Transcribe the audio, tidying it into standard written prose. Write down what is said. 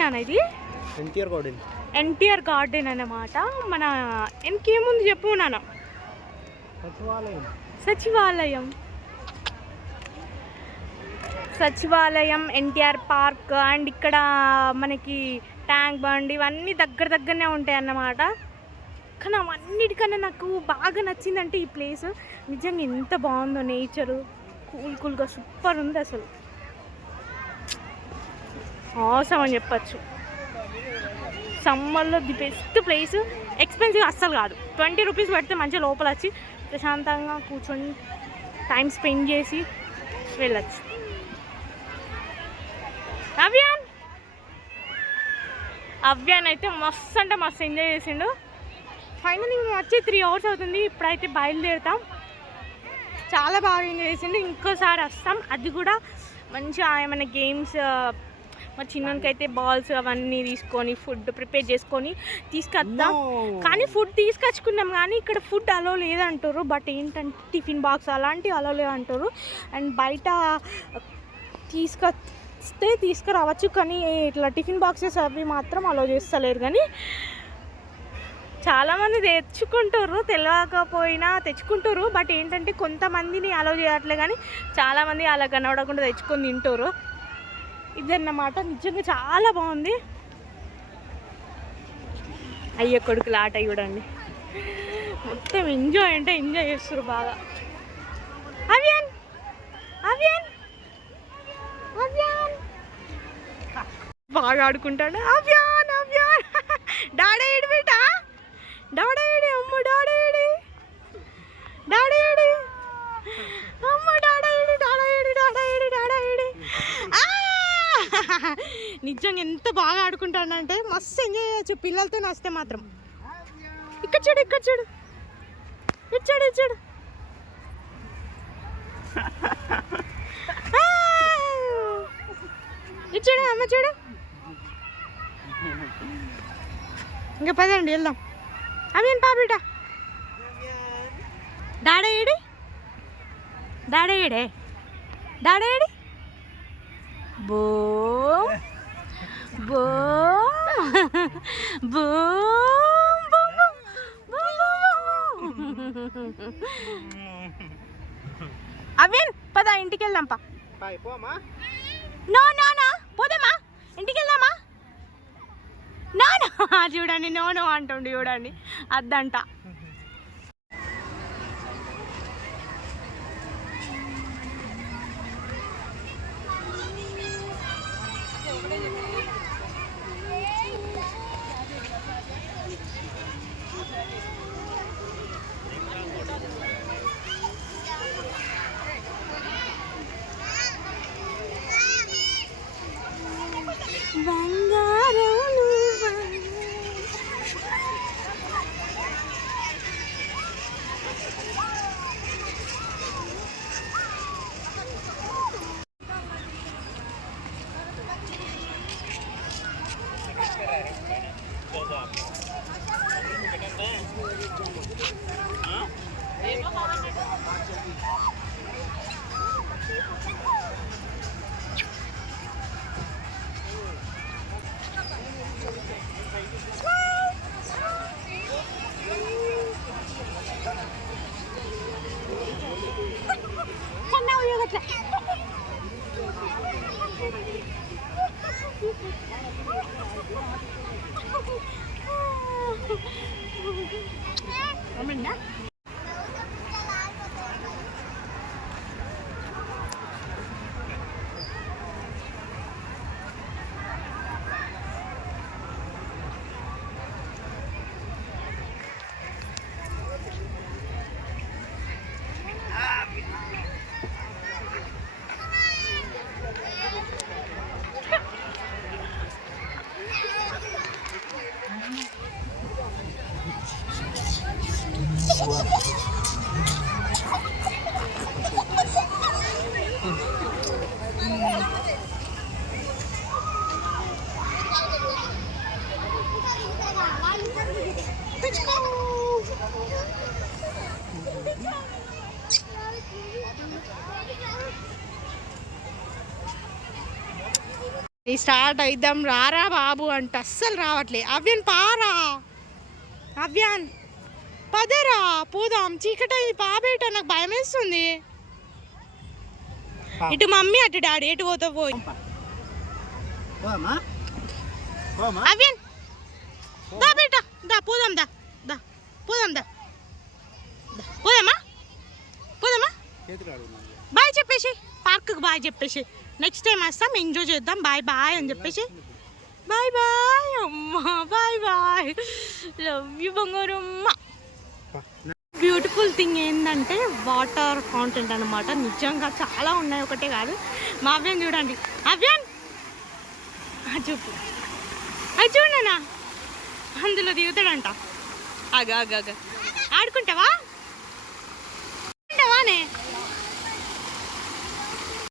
నాన్న ఇది ఎన్టీఆర్ గార్డెన్ అన్నమాట. మన ఇంకేముంది చెప్పు నాన్న. సచివాలయం ఎన్టీఆర్ పార్క్ అండ్ ఇక్కడ మనకి ట్యాంక్ బండ్ ఇవన్నీ దగ్గరనే ఉంటాయి అన్నమాట. కానీ అవన్నిటికన్నా నాకు బాగా నచ్చిందంటే ఈ ప్లేస్. నిజంగా ఎంత బాగుందో, నేచరు కూల్గా సూపర్ ఉంది అసలు. అవసరం అని చెప్పచ్చు. సమ్మర్లో ది బెస్ట్ ప్లేస్. ఎక్స్పెన్సివ్ అస్సలు కాదు. 20 రూపీస్ పెడితే మంచిగా లోపల వచ్చి ప్రశాంతంగా కూర్చొని టైం స్పెండ్ చేసి వెళ్ళచ్చు. అవ్యాన్ అయితే మస్తు అంటే మస్తు ఎంజాయ్ చేసిండు. ఫైనల్ మేము వచ్చి 3 అవర్స్ అవుతుంది. ఇప్పుడైతే బయలుదేరుతాం. చాలా బాగా ఎంజాయ్ చేసిండు. ఇంకోసారి వస్తాం. అది కూడా మంచిగా ఏమైనా గేమ్స్, మా చిన్నకి అయితే బాల్స్ అవన్నీ తీసుకొని ఫుడ్ ప్రిపేర్ చేసుకొని తీసుకొద్దాం. కానీ ఫుడ్ తీసుకొచ్చుకున్నాం కానీ ఇక్కడ ఫుడ్ అలో లేదంటారు. బట్ ఏంటంటే టిఫిన్ బాక్స్ అలాంటివి అలో లేదంటారు. అండ్ బయట తీసుకురావచ్చు కానీ ఇట్లా టిఫిన్ బాక్సెస్ అవి మాత్రం అలో చేస్తలేరు. కానీ చాలామంది తెచ్చుకుంటారు, తెలియకపోయినా తెచ్చుకుంటారు. బట్ ఏంటంటే కొంతమందిని అలో చేయట్లే కానీ చాలామంది అలా కనబడకుండా తెచ్చుకొని తింటారు. ఇదన్నమాట. నిజంగా చాలా బాగుంది. అయ్య కొడుకుల ఆట చూడండి. మొత్తం ఎంజాయ్ అంటే ఎంజాయ్ చేస్తారు బాగా. అవ్యాన్ బాగా ఆడుకుంటాడు. అవ్యాన్ డాడీ ఏడు బేటా, డాడీ ఏడి, అమ్మ డాడీ ఏడి, డాడీ ఏడి, అమ్మ daddy AD, daddy AD, daddy AD, daddy AD. నిజంగా ఎంత బాగా ఆడుకుంటానంటే మస్తు ఎంజాయ్ చేయొచ్చు పిల్లలతో వస్తే మాత్రం. ఇక్కడ చూడు, ఇక్కడ చూడు, ఇచ్చాడు ఇచ్చాడు. ఇచ్చాడు అమ్మ చూడు. ఇంకా పదండి వెళ్దాం. అవేం పాపిట డాడీ ఏడి, డాడీ ఏడే, డాడీ ఏడి. బో బో బో అవేన్ పద ఇంటికి వెళ్దాం. నో నో నో పోదామా, ఇంటికి వెళ్దామా. నో నో చూడండి, నో నో అంటుండి చూడండి. అద్దంట. స్టార్ట్ అయిద్దాం రారా బాబు అంటే అస్సలు రావట్లే. అవ్యాన్ పారా, అవ్యాన్ పదరా పోదాం, చీకటి పాబేట నాకు భయం వేస్తుంది. ఇటు మమ్మీ అటు డాడీ, ఎటు పోతావు పోయి. అవ్యాన్ దా బేట దా పోదాం, దా దా పోదాం, దా పోదామా పోదామా. బాయ్ చెప్పేసి పార్క్కి బాయ్ చెప్పేసి, నెక్స్ట్ టైం వస్తాం ఎంజాయ్ చేద్దాం, బాయ్ బాయ్ అని చెప్పేసి. బాయ్ బాయ్ అమ్మా, బాయ్ బాయ్, లవ్ యూ బంగారమ్మ. బ్యూటిఫుల్ థింగ్ ఏంటంటే వాటర్ ఫౌంటైన్ అనమాట. నిజంగా చాలా ఉన్నాయి, ఒకటే కాదు. మా అవ్యాన్ చూడండి, అవ్యాన్ చూపు అది చూడనా, అందులో దిగుతాడంట. ఆగా ఆగా ఆడుకుంటావా?